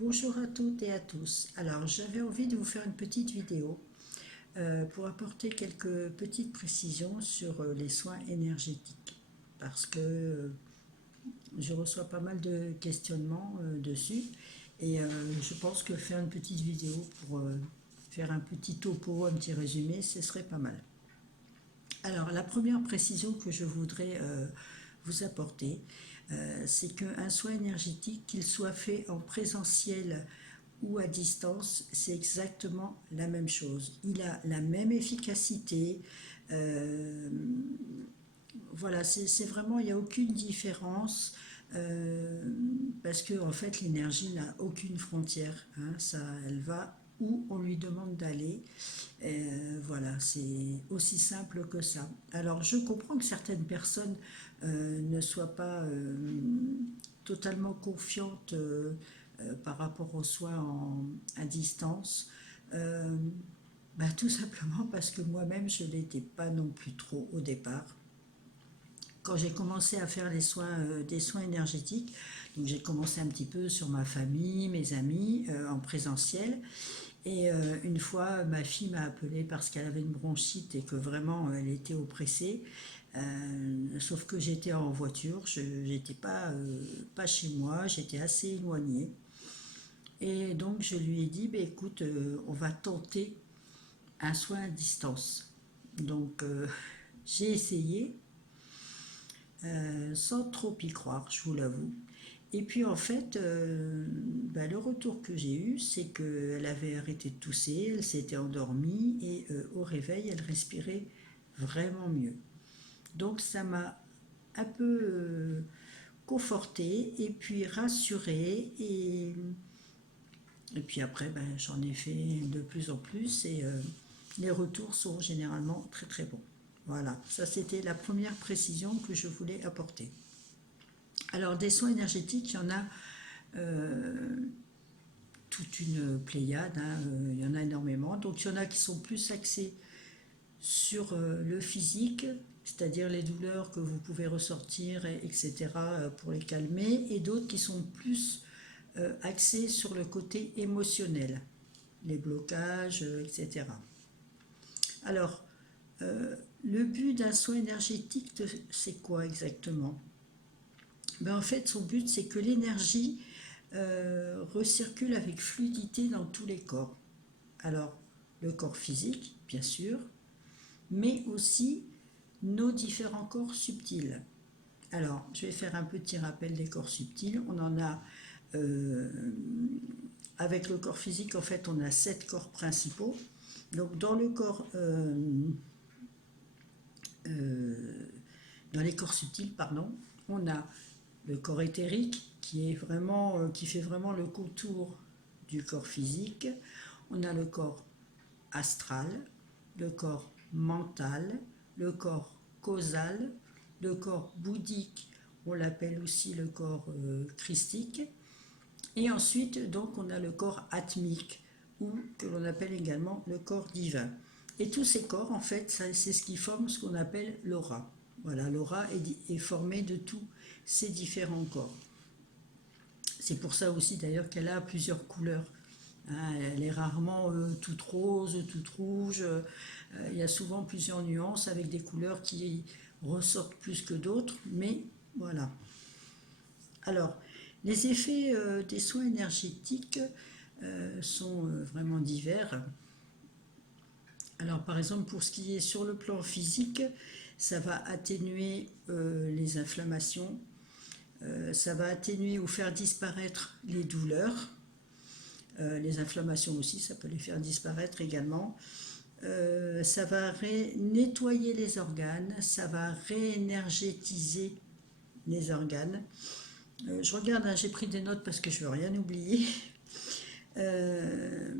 Bonjour à toutes et à tous. Alors, j'avais envie de vous faire une petite vidéo pour apporter quelques petites précisions sur les soins énergétiques. Parce que je reçois pas mal de questionnements dessus. Et je pense que faire une petite vidéo pour faire un petit topo, un petit résumé, ce serait pas mal. Alors, la première précision que je voudrais vous apporter, c'est qu'un soin énergétique, qu'il soit fait en présentiel ou à distance, c'est exactement la même chose. Il a la même efficacité. euh, voilà, c'est vraiment, il n'y a aucune différence. euh, Parce que en fait l'énergie n'a aucune frontière, hein, ça, elle va où on lui demande d'aller. Voilà, c'est aussi simple que ça. Alors je comprends que certaines personnes ne soient pas totalement confiantes par rapport aux soins à distance. Euh, Tout simplement parce que moi-même je ne l'étais pas non plus trop au départ. Quand j'ai commencé à faire des soins énergétiques, donc j'ai commencé un petit peu sur ma famille, mes amis, en présentiel. Et une fois, ma fille m'a appelée parce qu'elle avait une bronchite et que vraiment elle était oppressée. Sauf que j'étais en voiture, je n'étais pas chez moi, j'étais assez éloignée. Et donc je lui ai dit, bah, écoute, on va tenter un soin à distance. Donc j'ai essayé, sans trop y croire, je vous l'avoue. Et puis en fait, le retour que j'ai eu, c'est qu'elle avait arrêté de tousser, elle s'était endormie et au réveil, elle respirait vraiment mieux. Donc ça m'a un peu confortée et puis rassurée. Et puis après, j'en ai fait de plus en plus et les retours sont généralement très très bons. Voilà, ça c'était la première précision que je voulais apporter. Alors des soins énergétiques, il y en a euh, toute une pléiade, hein, il y en a énormément. Donc il y en a qui sont plus axés sur le physique, c'est-à-dire les douleurs que vous pouvez ressortir, etc., pour les calmer, et d'autres qui sont plus axés sur le côté émotionnel, les blocages, etc. Alors, le but d'un soin énergétique, c'est quoi exactement? En fait, son but, c'est que l'énergie recircule avec fluidité dans tous les corps. Alors, le corps physique, bien sûr, mais aussi nos différents corps subtils. Alors, je vais faire un petit rappel des corps subtils. On en a, euh, avec le corps physique, en fait, on a 7 corps principaux. Donc, euh, dans les corps subtils, pardon, on a le corps éthérique qui fait vraiment le contour du corps physique. On a le corps astral, le corps mental, le corps causal, le corps bouddhique, on l'appelle aussi le corps christique. Et ensuite, donc, on a le corps atmique, ou que l'on appelle également le corps divin. Et tous ces corps, en fait, c'est ce qui forme ce qu'on appelle l'aura. Voilà, l'aura est formée de tous ces différents corps. C'est pour ça aussi d'ailleurs qu'elle a plusieurs couleurs. Hein, elle est rarement toute rose, toute rouge. Il y a souvent plusieurs nuances avec des couleurs qui ressortent plus que d'autres. Mais voilà. Alors, les effets des soins énergétiques sont vraiment divers. Alors, par exemple, pour ce qui est sur le plan physique, ça va atténuer les inflammations, ça va atténuer ou faire disparaître les douleurs. Les inflammations aussi, ça peut les faire disparaître également. Ça va nettoyer les organes, ça va réénergétiser les organes. Je regarde, hein, j'ai pris des notes parce que je ne veux rien oublier. Euh,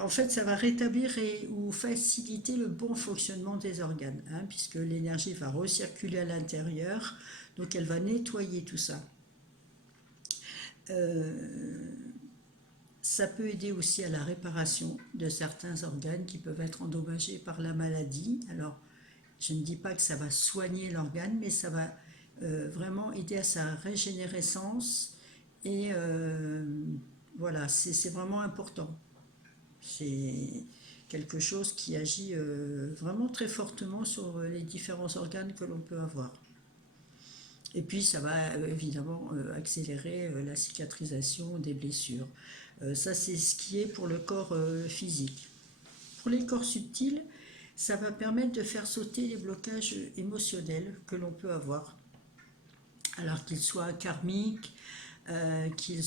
en fait, ça va rétablir ou faciliter le bon fonctionnement des organes, hein, puisque l'énergie va recirculer à l'intérieur, donc elle va nettoyer tout ça. Euh, Ça peut aider aussi à la réparation de certains organes qui peuvent être endommagés par la maladie. Alors, je ne dis pas que ça va soigner l'organe, mais ça va vraiment aider à sa régénérescence Et voilà, c'est vraiment important. C'est quelque chose qui agit vraiment très fortement sur les différents organes que l'on peut avoir. Et puis ça va évidemment accélérer la cicatrisation des blessures. Ça c'est ce qui est pour le corps physique. Pour les corps subtils, ça va permettre de faire sauter les blocages émotionnels que l'on peut avoir. Alors qu'ils soient karmiques, qu'ils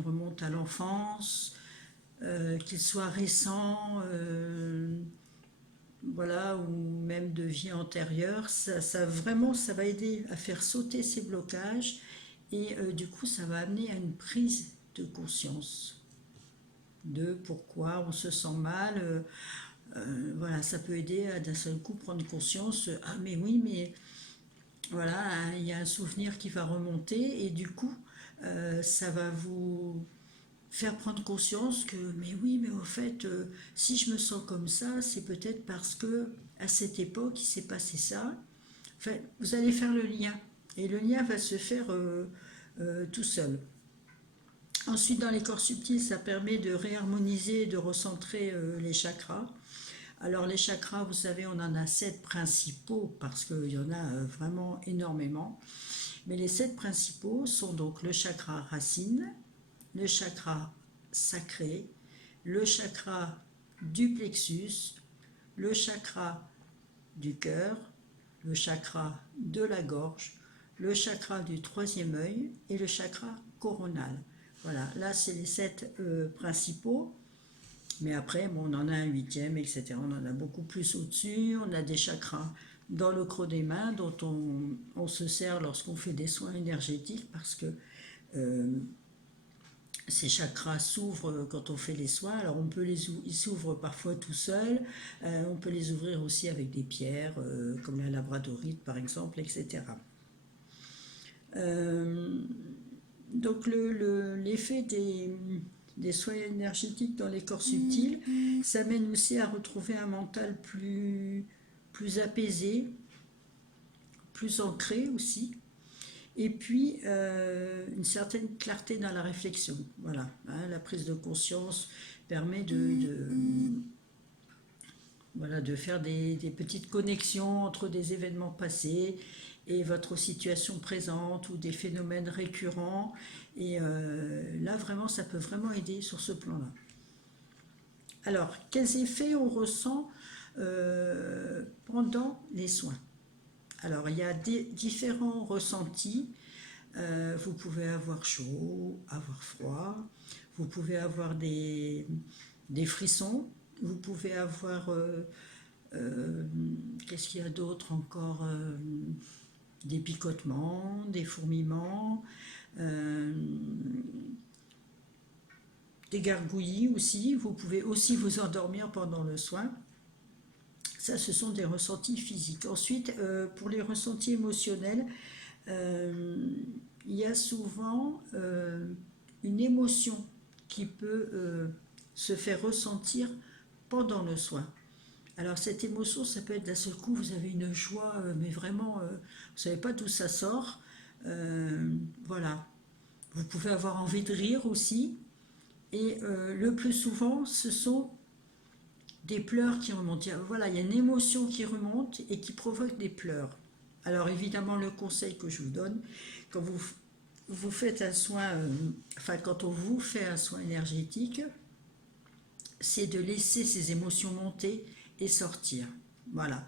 remontent à l'enfance, qu'ils soient récents, voilà, ou même de vie antérieure, vraiment, ça va aider à faire sauter ces blocages et du coup, ça va amener à une prise de conscience de pourquoi on se sent mal. Voilà, ça peut aider à d'un seul coup prendre conscience, ah mais oui, mais voilà, il y a un souvenir qui va remonter et du coup, ça va vous faire prendre conscience que, mais oui, mais au fait, si je me sens comme ça, c'est peut-être parce que à cette époque, il s'est passé ça. Enfin, vous allez faire le lien. Et le lien va se faire tout seul. Ensuite, dans les corps subtils, ça permet de réharmoniser et de recentrer les chakras. Alors les chakras, vous savez, on en a 7 principaux parce qu'il y en a vraiment énormément. Mais les 7 principaux sont donc le chakra racine, le chakra sacré, le chakra du plexus, le chakra du cœur, le chakra de la gorge, le chakra du troisième œil et le chakra coronal. Voilà, là c'est les 7 principaux. Mais après, bon, on en a un huitième, etc. On en a beaucoup plus au-dessus. On a des chakras dans le creux des mains dont on se sert lorsqu'on fait des soins énergétiques parce que ces chakras s'ouvrent quand on fait les soins. Alors ils s'ouvrent parfois tout seuls. On peut les ouvrir aussi avec des pierres comme la labradorite par exemple, etc. Donc l'effet des soins énergétiques dans les corps subtils, ça mène aussi à retrouver un mental plus apaisé, plus ancré aussi, et puis une certaine clarté dans la réflexion. Voilà, hein, la prise de conscience permet voilà, de faire des petites connexions entre des événements passés et votre situation présente ou des phénomènes récurrents. Et là, vraiment, ça peut vraiment aider sur ce plan-là. Alors, quels effets on ressent pendant les soins? Alors, il y a différents ressentis. Vous pouvez avoir chaud, avoir froid, vous pouvez avoir des frissons, vous pouvez avoir, qu'est-ce qu'il y a d'autre encore, des picotements, des fourmillements, des gargouillis aussi. Vous pouvez aussi vous endormir pendant le soin. Ça, ce sont des ressentis physiques. Ensuite, pour les ressentis émotionnels, il y a souvent une émotion qui peut se faire ressentir pendant le soin. Alors cette émotion, ça peut être d'un seul coup, vous avez une joie, mais vraiment, vous ne savez pas d'où ça sort. Voilà. Vous pouvez avoir envie de rire aussi. Et le plus souvent, ce sont des pleurs qui remontent. Voilà, il y a une émotion qui remonte et qui provoque des pleurs. Alors évidemment, le conseil que je vous donne, quand vous faites un soin, quand on vous fait un soin énergétique, c'est de laisser ces émotions monter et sortir. Voilà.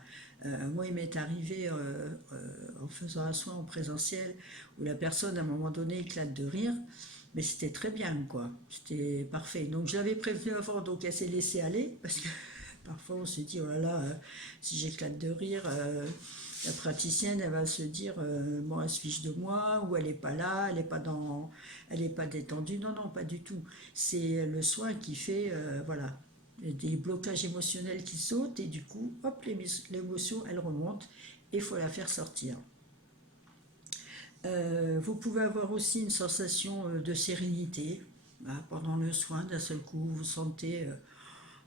Moi, il m'est arrivé en faisant un soin en présentiel où la personne, à un moment donné, éclate de rire, mais c'était très bien, quoi. C'était parfait. Donc, je l'avais prévenue avant, donc elle s'est laissée aller, parce que parfois, on se dit, oh là là, si j'éclate de rire, la praticienne, elle va se dire, bon, elle se fiche de moi, ou elle n'est pas là, elle n'est pas détendue. Non, non, pas du tout. C'est le soin qui fait, voilà, des blocages émotionnels qui sautent, et du coup, hop, l'émotion, elle remonte, et il faut la faire sortir. Vous pouvez avoir aussi une sensation de sérénité pendant le soin. D'un seul coup, vous vous sentez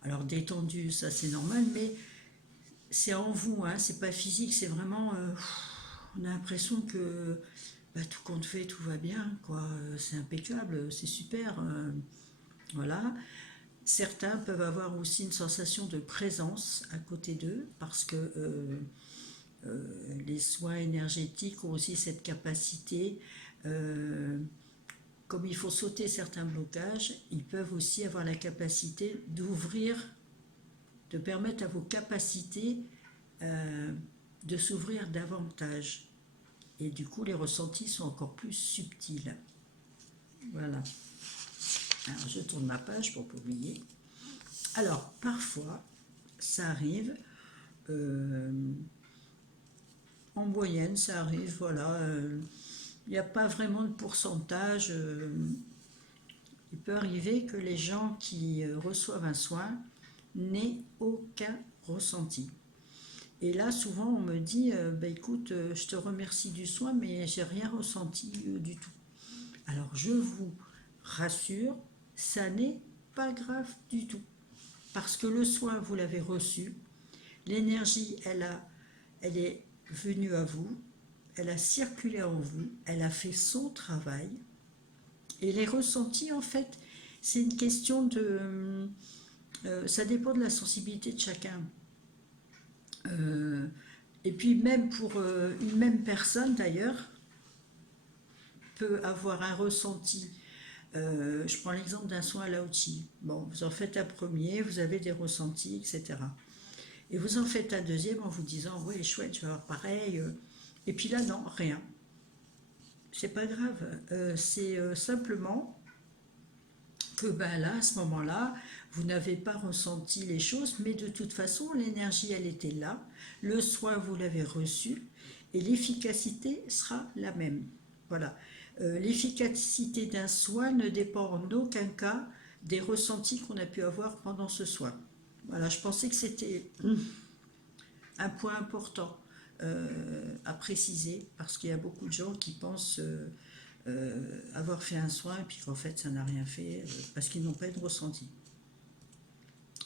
alors détendu, ça c'est normal, mais c'est en vous, hein, c'est pas physique, c'est vraiment, on a l'impression que tout compte fait, tout va bien, quoi. C'est impeccable, c'est super. Voilà. Certains peuvent avoir aussi une sensation de présence à côté d'eux parce que les soins énergétiques ont aussi cette capacité, euh, comme il faut sauter certains blocages, ils peuvent aussi avoir la capacité d'ouvrir, de permettre à vos capacités euh, de s'ouvrir davantage. Et du coup, les ressentis sont encore plus subtils. Voilà. Alors, je tourne ma page pour ne pas oublier. Alors, parfois, ça arrive, euh, en moyenne, ça arrive, voilà. Il n'y a pas vraiment de pourcentage. Il peut arriver que les gens qui reçoivent un soin n'aient aucun ressenti. Et là, souvent, on me dit, écoute, je te remercie du soin, mais j'ai rien ressenti du tout. Alors, je vous rassure, ça n'est pas grave du tout. Parce que le soin, vous l'avez reçu, l'énergie, elle est venue à vous, elle a circulé en vous, elle a fait son travail. Et les ressentis, en fait, c'est une question de... ça dépend de la sensibilité de chacun. Euh, et puis même pour une même personne, d'ailleurs, peut avoir un ressenti. Je prends l'exemple d'un soin à Lao-Chi. Bon, vous en faites un premier, vous avez des ressentis, etc. Et vous en faites un deuxième en vous disant, oui, chouette, je vais avoir pareil. Et puis là, non, rien. C'est pas grave. C'est simplement que là, à ce moment-là, vous n'avez pas ressenti les choses, mais de toute façon, l'énergie, elle était là. Le soin, vous l'avez reçu. Et l'efficacité sera la même. Voilà. L'efficacité d'un soin ne dépend en aucun cas des ressentis qu'on a pu avoir pendant ce soin. Voilà, je pensais que c'était un point important à préciser, parce qu'il y a beaucoup de gens qui pensent avoir fait un soin et puis qu'en fait ça n'a rien fait parce qu'ils n'ont pas eu de ressenti.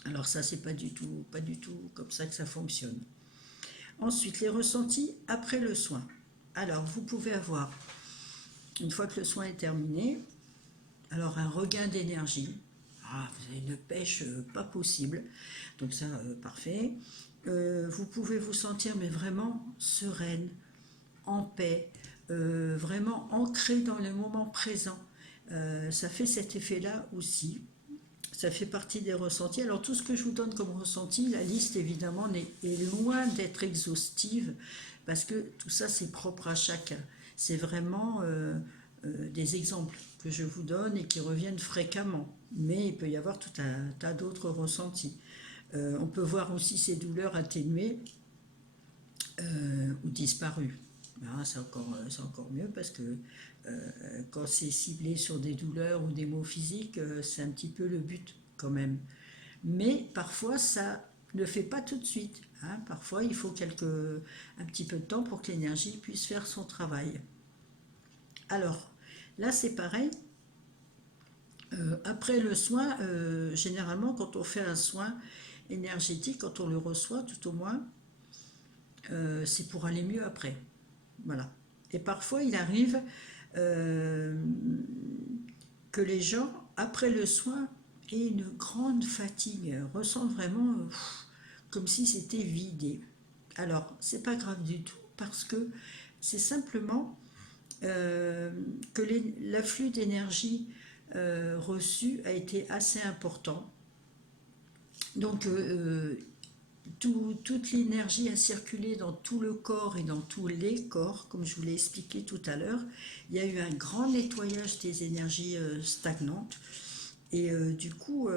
Alors ça, c'est pas du tout comme ça que ça fonctionne. Ensuite, les ressentis après le soin. Alors, vous pouvez avoir, une fois que le soin est terminé, alors un regain d'énergie. Ah, vous avez une pêche pas possible. Donc ça, parfait. Vous pouvez vous sentir mais vraiment sereine, en paix, vraiment ancrée dans le moment présent. Ça fait cet effet-là aussi. Ça fait partie des ressentis. Alors tout ce que je vous donne comme ressenti, la liste évidemment est loin d'être exhaustive parce que tout ça c'est propre à chacun. C'est vraiment des exemples que je vous donne et qui reviennent fréquemment. Mais il peut y avoir tout un tas d'autres ressentis. On peut voir aussi ces douleurs atténuées ou disparues. C'est encore mieux parce que quand c'est ciblé sur des douleurs ou des maux physiques, c'est un petit peu le but quand même. Mais parfois, ça ne fait pas tout de suite. Hein. Parfois, il faut un petit peu de temps pour que l'énergie puisse faire son travail. Alors, là, c'est pareil. Après le soin, généralement, quand on fait un soin énergétique, quand on le reçoit, tout au moins, c'est pour aller mieux après. Voilà. Et parfois, il arrive euh, que les gens, après le soin, aient une grande fatigue, ressentent vraiment comme si c'était vidé. Alors, c'est pas grave du tout parce que c'est simplement que l'afflux d'énergie reçu a été assez important. Donc, toute l'énergie a circulé dans tout le corps et dans tous les corps, comme je vous l'ai expliqué tout à l'heure. Il y a eu un grand nettoyage des énergies stagnantes. Et du coup,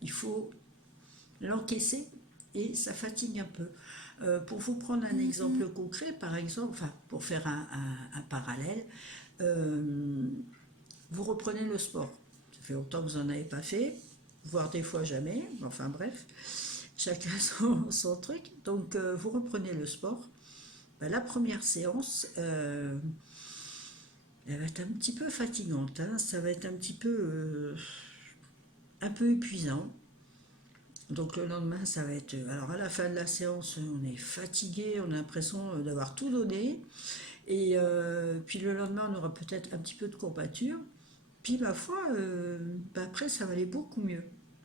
il faut l'encaisser et ça fatigue un peu. Pour vous prendre un exemple concret, par exemple, enfin, pour faire un parallèle, vous reprenez le sport. Ça fait longtemps que vous n'en avez pas fait, voire des fois jamais, enfin bref, chacun son truc. Donc vous reprenez le sport. La première séance, elle va être un petit peu fatigante, hein. Ça va être un peu épuisant. Donc le lendemain, ça va être... Alors à la fin de la séance, on est fatigué, on a l'impression d'avoir tout donné. Et puis le lendemain, on aura peut-être un petit peu de courbature. Puis ma foi, après, ça va aller beaucoup mieux.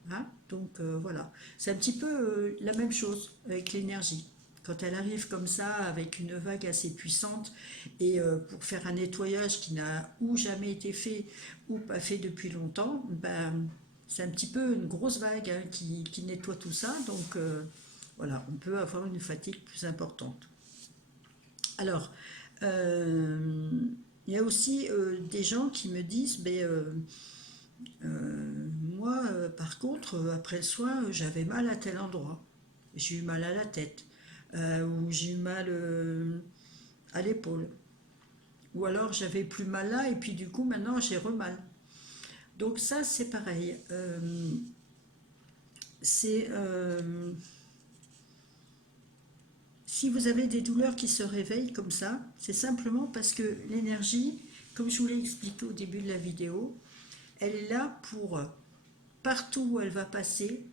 Hein. Donc voilà, c'est un petit peu la même chose avec l'énergie. Quand elle arrive comme ça, avec une vague assez puissante, et pour faire un nettoyage qui n'a ou jamais été fait, ou pas fait depuis longtemps, ben, c'est un petit peu une grosse vague hein, qui nettoie tout ça. Donc voilà, on peut avoir une fatigue plus importante. Alors, euh, il y a aussi des gens qui me disent, ben, moi, par contre, après le soin, j'avais mal à tel endroit. J'ai eu mal à la tête, ou j'ai eu mal à l'épaule. Ou alors j'avais plus mal là, et puis du coup, maintenant, j'ai re-mal. Donc ça, c'est pareil. C'est si vous avez des douleurs qui se réveillent comme ça, c'est simplement parce que l'énergie, comme je vous l'ai expliqué au début de la vidéo, elle est là pour, partout où elle va passer,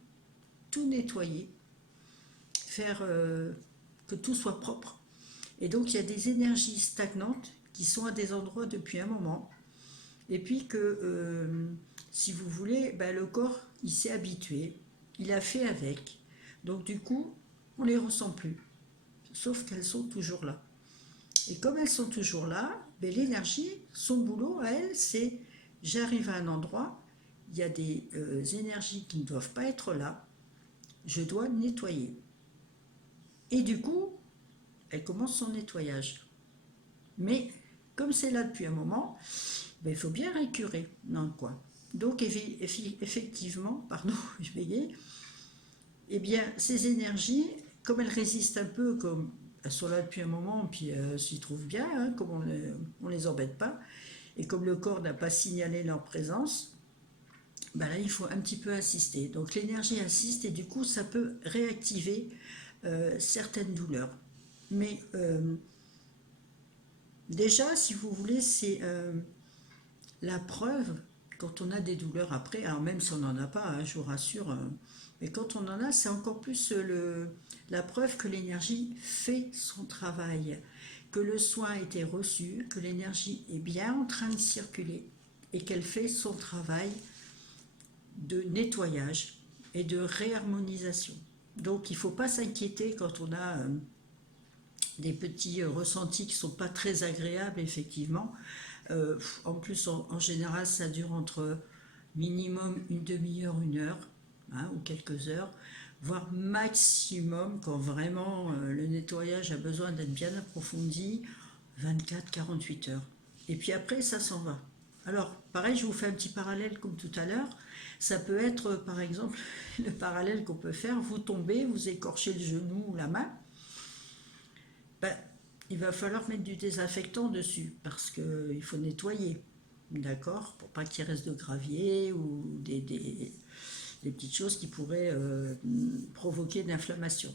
tout nettoyer, faire que tout soit propre. Et donc il y a des énergies stagnantes qui sont à des endroits depuis un moment. Et puis que, si vous voulez, ben, le corps, il s'est habitué, il a fait avec. Donc du coup, on ne les ressent plus. Sauf qu'elles sont toujours là. Et comme elles sont toujours là, ben, l'énergie, son boulot à elle, c'est j'arrive à un endroit, il y a des énergies qui ne doivent pas être là, je dois nettoyer. Et du coup, elle commence son nettoyage. Mais comme c'est là depuis un moment, ben, il faut bien récurer dans le coin. Donc effectivement, pardon, je bégayais, eh bien ces énergies, comme elles résistent un peu, comme elles sont là depuis un moment, puis elles s'y trouvent bien, hein, comme on les embête pas, et comme le corps n'a pas signalé leur présence, ben là il faut un petit peu insister. Donc l'énergie insiste et du coup ça peut réactiver certaines douleurs. Mais déjà, si vous voulez, c'est la preuve, quand on a des douleurs après, alors même si on n'en a pas, hein, je vous rassure, mais quand on en a, c'est encore plus la preuve que l'énergie fait son travail, que le soin a été reçu, que l'énergie est bien en train de circuler et qu'elle fait son travail de nettoyage et de réharmonisation. Donc il ne faut pas s'inquiéter quand on a des petits ressentis qui ne sont pas très agréables, effectivement. En plus, en général, ça dure entre minimum une demi-heure, une heure, hein, ou quelques heures, voire maximum, quand vraiment le nettoyage a besoin d'être bien approfondi, 24-48 heures. Et puis après, ça s'en va. Alors, pareil, je vous fais un petit parallèle comme tout à l'heure. Ça peut être, par exemple, le parallèle qu'on peut faire, vous tombez, vous écorchez le genou ou la main, ben, il va falloir mettre du désinfectant dessus parce qu'il faut nettoyer, d'accord, pour pas qu'il reste de gravier ou des petites choses qui pourraient provoquer de l'inflammation.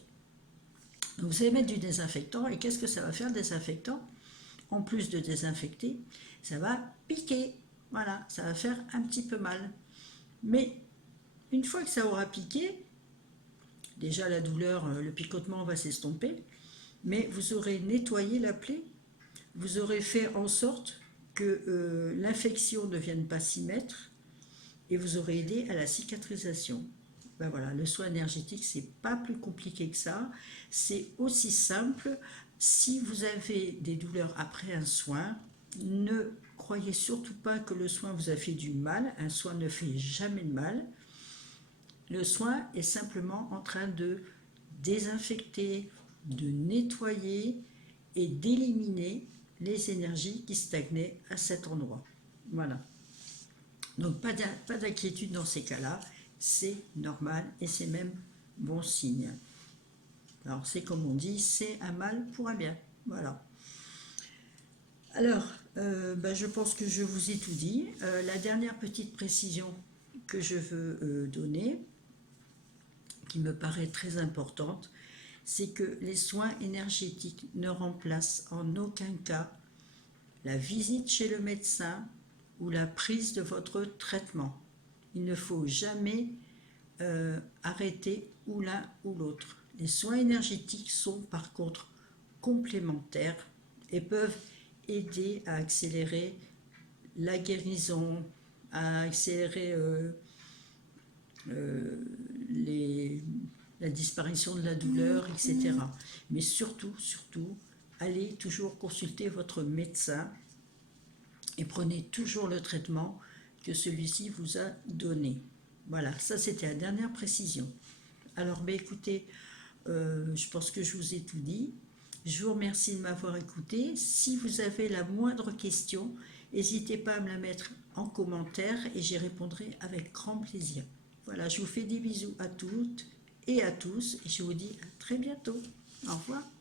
Donc vous allez mettre du désinfectant et qu'est-ce que ça va faire le désinfectant? En plus de désinfecter, ça va piquer, voilà, ça va faire un petit peu mal. Mais une fois que ça aura piqué, déjà la douleur, le picotement va s'estomper, mais vous aurez nettoyé la plaie, vous aurez fait en sorte que l'infection ne vienne pas s'y mettre et vous aurez aidé à la cicatrisation. Ben voilà, le soin énergétique, c'est pas plus compliqué que ça, c'est aussi simple. Si vous avez des douleurs après un soin, ne croyez surtout pas que le soin vous a fait du mal, un soin ne fait jamais de mal. Le soin est simplement en train de désinfecter, de nettoyer et d'éliminer les énergies qui stagnaient à cet endroit. Voilà. Donc pas d'inquiétude dans ces cas-là, c'est normal et c'est même bon signe. Alors c'est comme on dit, c'est un mal pour un bien. Voilà. Alors, je pense que je vous ai tout dit. La dernière petite précision que je veux donner, qui me paraît très importante, c'est que les soins énergétiques ne remplacent en aucun cas la visite chez le médecin ou la prise de votre traitement. Il ne faut jamais arrêter ou l'un ou l'autre. Les soins énergétiques sont par contre complémentaires et peuvent aider à accélérer la guérison, à accélérer la disparition de la douleur, etc. Mais surtout, allez toujours consulter votre médecin et prenez toujours le traitement que celui-ci vous a donné. Voilà, ça c'était la dernière précision. Alors, écoutez, je pense que je vous ai tout dit. Je vous remercie de m'avoir écouté. Si vous avez la moindre question, n'hésitez pas à me la mettre en commentaire et j'y répondrai avec grand plaisir. Voilà, je vous fais des bisous à toutes et à tous et je vous dis à très bientôt. Au revoir.